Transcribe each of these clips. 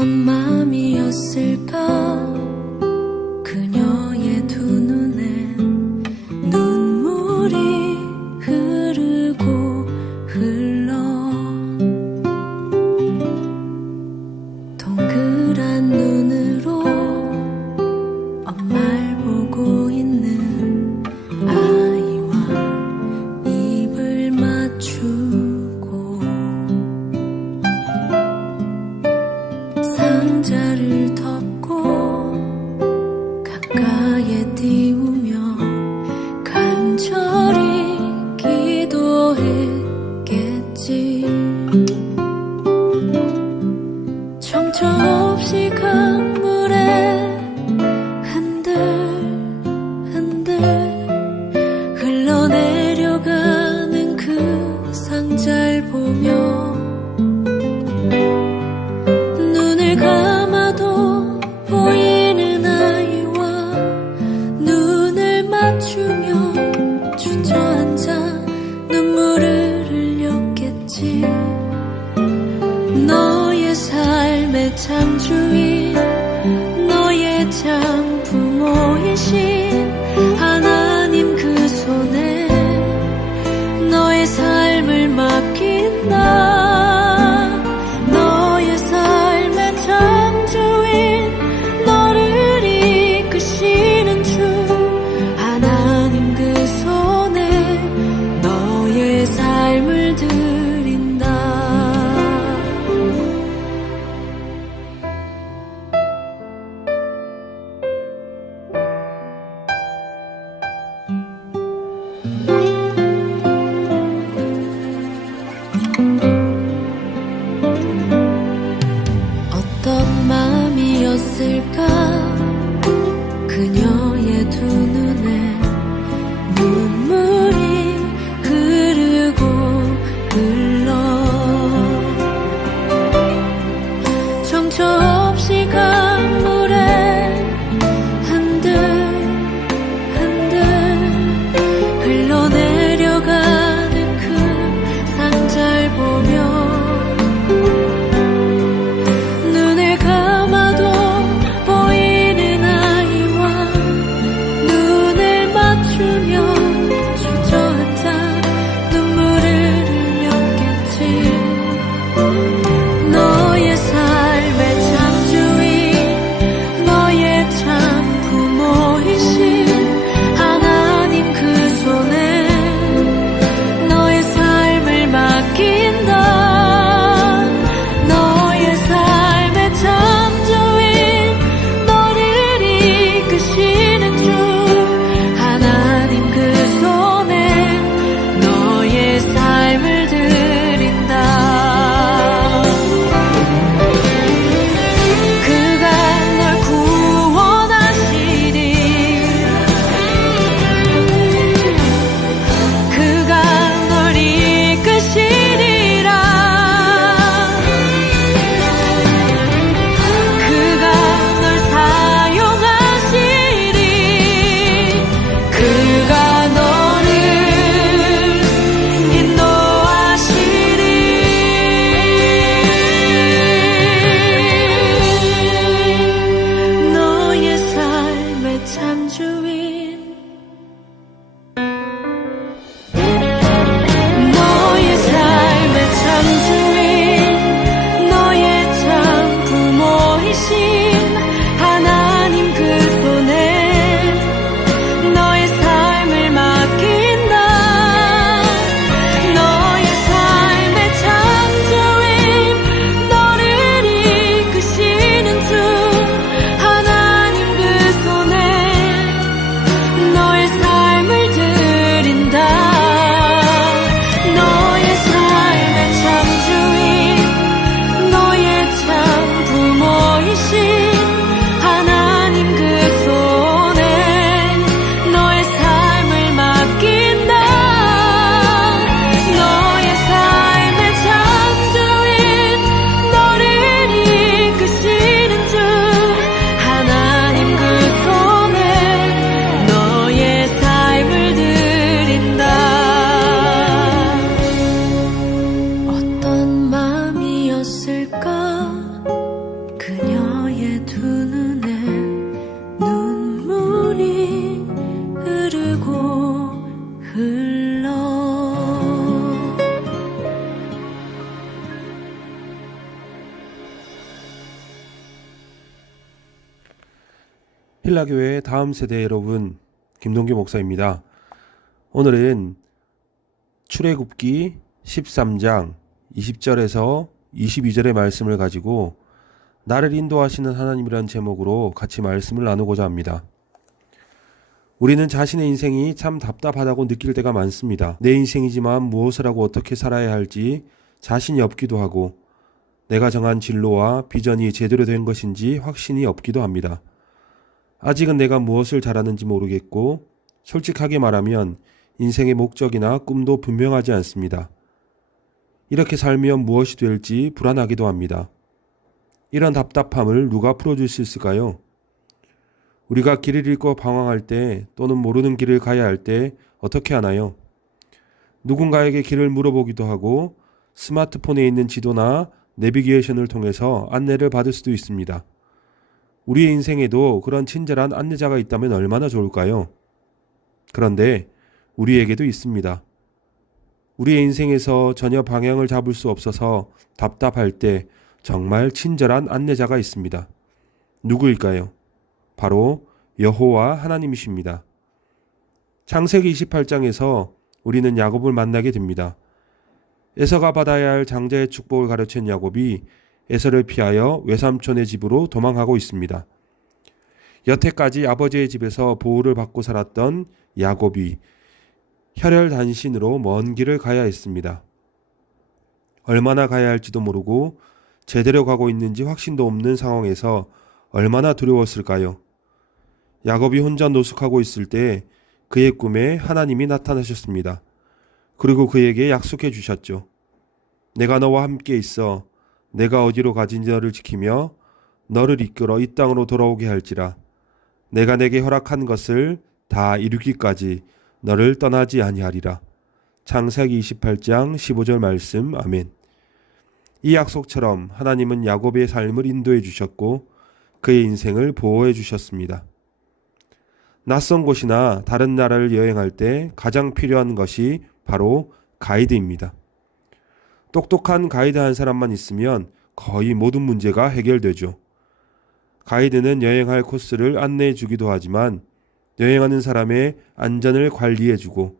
어떤 맘이었을까. 그녀의 두 눈엔 눈물이 흐르고 흘러 동그란 눈으로 엄마를 보고 있는 아이와 입을 맞추고 상자를 덮고 가까이에 띄우며 간절히 기도했겠지. 정처없이 강물에 흔들흔들 흘러내려가는 그 상자를 보며 눈을 감아도 보이는 아이와 눈을 맞추며 주저앉아 눈물을 흘렸겠지. 너의 삶의 창조인, 너의 참 부모이신 하나님 그 손에 너의 삶을 맡긴다. 너의 삶의 창조인, 너를 이끄시는 주 하나님 그 손에 너의 삶을 드린다. 필라교회 다음 세대 여러분, 김동규 목사입니다. 오늘은 출애굽기 13장 20절에서 22절의 말씀을 가지고 나를 인도하시는 하나님이라는 제목으로 같이 말씀을 나누고자 합니다. 우리는 자신의 인생이 참 답답하다고 느낄 때가 많습니다. 내 인생이지만 무엇을 하고 어떻게 살아야 할지 자신이 없기도 하고 내가 정한 진로와 비전이 제대로 된 것인지 확신이 없기도 합니다. 아직은 내가 무엇을 잘하는지 모르겠고 솔직하게 말하면 인생의 목적이나 꿈도 분명하지 않습니다. 이렇게 살면 무엇이 될지 불안하기도 합니다. 이런 답답함을 누가 풀어줄 수 있을까요? 우리가 길을 잃고 방황할 때 또는 모르는 길을 가야 할 때 어떻게 하나요? 누군가에게 길을 물어보기도 하고 스마트폰에 있는 지도나 내비게이션을 통해서 안내를 받을 수도 있습니다. 우리의 인생에도 그런 친절한 안내자가 있다면 얼마나 좋을까요? 그런데 우리에게도 있습니다. 우리의 인생에서 전혀 방향을 잡을 수 없어서 답답할 때 정말 친절한 안내자가 있습니다. 누구일까요? 바로 여호와 하나님이십니다. 창세기 28장에서 우리는 야곱을 만나게 됩니다. 에서가 받아야 할 장자의 축복을 가르친 야곱이 에서를 피하여 외삼촌의 집으로 도망하고 있습니다. 여태까지 아버지의 집에서 보호를 받고 살았던 야곱이 혈혈단신으로 먼 길을 가야 했습니다. 얼마나 가야 할지도 모르고 제대로 가고 있는지 확신도 없는 상황에서 얼마나 두려웠을까요? 야곱이 혼자 노숙하고 있을 때 그의 꿈에 하나님이 나타나셨습니다. 그리고 그에게 약속해 주셨죠. 내가 너와 함께 있어 내가 어디로 가든지 너를 지키며 너를 이끌어 이 땅으로 돌아오게 할지라. 내가 내게 허락한 것을 다 이루기까지 너를 떠나지 아니하리라. 창세기 28장 15절 말씀. 아멘. 이 약속처럼 하나님은 야곱의 삶을 인도해 주셨고 그의 인생을 보호해 주셨습니다. 낯선 곳이나 다른 나라를 여행할 때 가장 필요한 것이 바로 가이드입니다. 똑똑한 가이드 한 사람만 있으면 거의 모든 문제가 해결되죠. 가이드는 여행할 코스를 안내해 주기도 하지만 여행하는 사람의 안전을 관리해 주고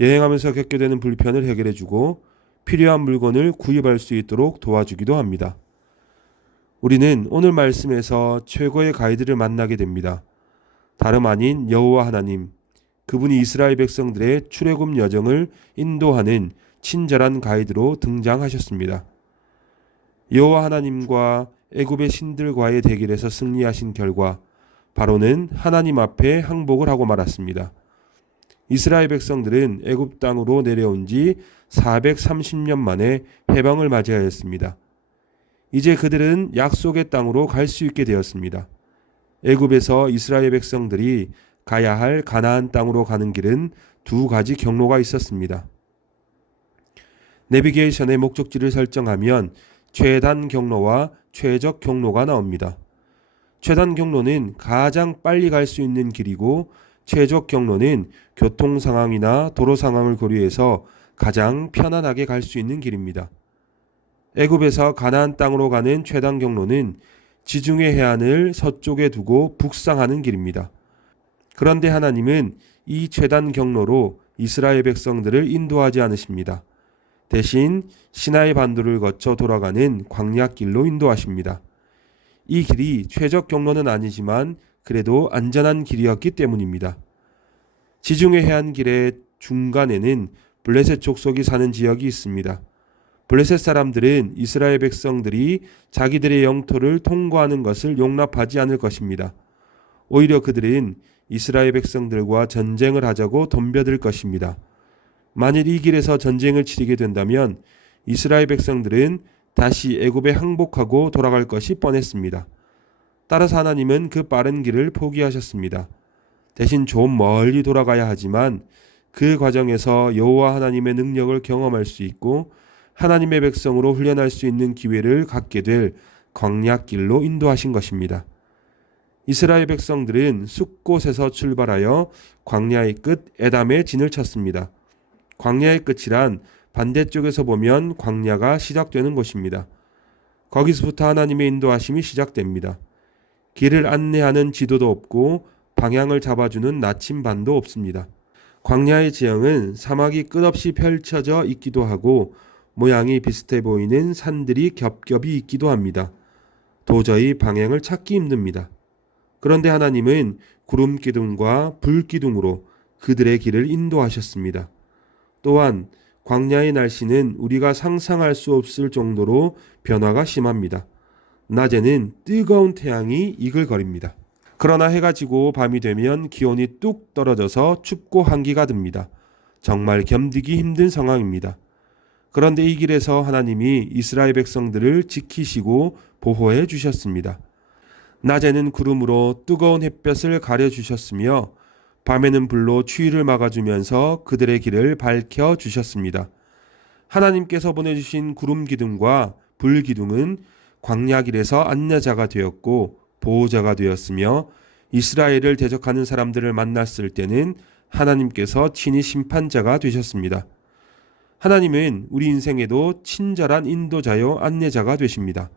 여행하면서 겪게 되는 불편을 해결해 주고 필요한 물건을 구입할 수 있도록 도와주기도 합니다. 우리는 오늘 말씀에서 최고의 가이드를 만나게 됩니다. 다름 아닌 여호와 하나님, 그분이 이스라엘 백성들의 출애굽 여정을 인도하는 친절한 가이드로 등장하셨습니다. 여호와 하나님과 애굽의 신들과의 대결에서 승리하신 결과 바로는 하나님 앞에 항복을 하고 말았습니다. 이스라엘 백성들은 애굽 땅으로 내려온 지 430년 만에 해방을 맞이하였습니다. 이제 그들은 약속의 땅으로 갈 수 있게 되었습니다. 애굽에서 이스라엘 백성들이 가야 할 가나안 땅으로 가는 길은 두 가지 경로가 있었습니다. 내비게이션의 목적지를 설정하면 최단 경로와 최적 경로가 나옵니다. 최단 경로는 가장 빨리 갈 수 있는 길이고 최적 경로는 교통 상황이나 도로 상황을 고려해서 가장 편안하게 갈 수 있는 길입니다. 애굽에서 가나안 땅으로 가는 최단 경로는 지중해 해안을 서쪽에 두고 북상하는 길입니다. 그런데 하나님은 이 최단 경로로 이스라엘 백성들을 인도하지 않으십니다. 대신 시나이 반도를 거쳐 돌아가는 광야길로 인도하십니다. 이 길이 최적 경로는 아니지만 그래도 안전한 길이었기 때문입니다. 지중해 해안길의 중간에는 블레셋 족속이 사는 지역이 있습니다. 블레셋 사람들은 이스라엘 백성들이 자기들의 영토를 통과하는 것을 용납하지 않을 것입니다. 오히려 그들은 이스라엘 백성들과 전쟁을 하자고 덤벼들 것입니다. 만일 이 길에서 전쟁을 치르게 된다면 이스라엘 백성들은 다시 애굽에 항복하고 돌아갈 것이 뻔했습니다. 따라서 하나님은 그 빠른 길을 포기하셨습니다. 대신 좀 멀리 돌아가야 하지만 그 과정에서 여호와 하나님의 능력을 경험할 수 있고 하나님의 백성으로 훈련할 수 있는 기회를 갖게 될 광야길로 인도하신 것입니다. 이스라엘 백성들은 숲곳에서 출발하여 광야의 끝 에담에 진을 쳤습니다. 광야의 끝이란 반대쪽에서 보면 광야가 시작되는 곳입니다. 거기서부터 하나님의 인도하심이 시작됩니다. 길을 안내하는 지도도 없고 방향을 잡아주는 나침반도 없습니다. 광야의 지형은 사막이 끝없이 펼쳐져 있기도 하고 모양이 비슷해 보이는 산들이 겹겹이 있기도 합니다. 도저히 방향을 찾기 힘듭니다. 그런데 하나님은 구름 기둥과 불 기둥으로 그들의 길을 인도하셨습니다. 또한 광야의 날씨는 우리가 상상할 수 없을 정도로 변화가 심합니다. 낮에는 뜨거운 태양이 이글거립니다. 그러나 해가 지고 밤이 되면 기온이 뚝 떨어져서 춥고 한기가 듭니다. 정말 견디기 힘든 상황입니다. 그런데 이 길에서 하나님이 이스라엘 백성들을 지키시고 보호해 주셨습니다. 낮에는 구름으로 뜨거운 햇볕을 가려주셨으며 밤에는 불로 추위를 막아주면서 그들의 길을 밝혀주셨습니다. 하나님께서 보내주신 구름 기둥과 불 기둥은 광야 길에서 안내자가 되었고 보호자가 되었으며 이스라엘을 대적하는 사람들을 만났을 때는 하나님께서 친히 심판자가 되셨습니다. 하나님은 우리 인생에도 친절한 인도자요 안내자가 되십니다.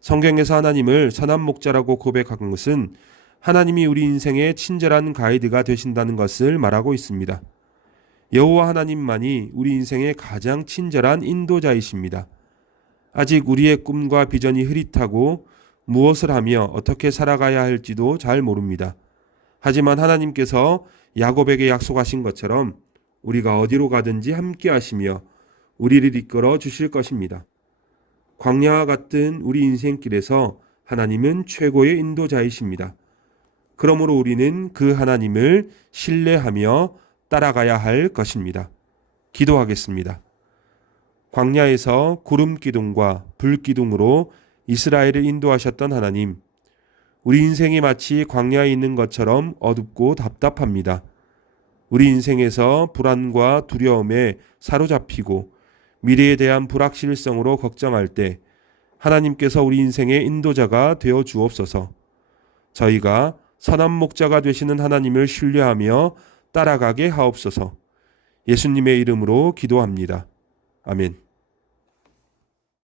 성경에서 하나님을 선한 목자라고 고백한 것은 하나님이 우리 인생의 친절한 가이드가 되신다는 것을 말하고 있습니다. 여호와 하나님만이 우리 인생의 가장 친절한 인도자이십니다. 아직 우리의 꿈과 비전이 흐릿하고 무엇을 하며 어떻게 살아가야 할지도 잘 모릅니다. 하지만 하나님께서 야곱에게 약속하신 것처럼 우리가 어디로 가든지 함께 하시며 우리를 이끌어 주실 것입니다. 광야와 같은 우리 인생길에서 하나님은 최고의 인도자이십니다. 그러므로 우리는 그 하나님을 신뢰하며 따라가야 할 것입니다. 기도하겠습니다. 광야에서 구름 기둥과 불 기둥으로 이스라엘을 인도하셨던 하나님, 우리 인생이 마치 광야에 있는 것처럼 어둡고 답답합니다. 우리 인생에서 불안과 두려움에 사로잡히고 미래에 대한 불확실성으로 걱정할 때 하나님께서 우리 인생의 인도자가 되어 주옵소서. 저희가 선한 목자가 되시는 하나님을 신뢰하며 따라가게 하옵소서. 예수님의 이름으로 기도합니다. 아멘.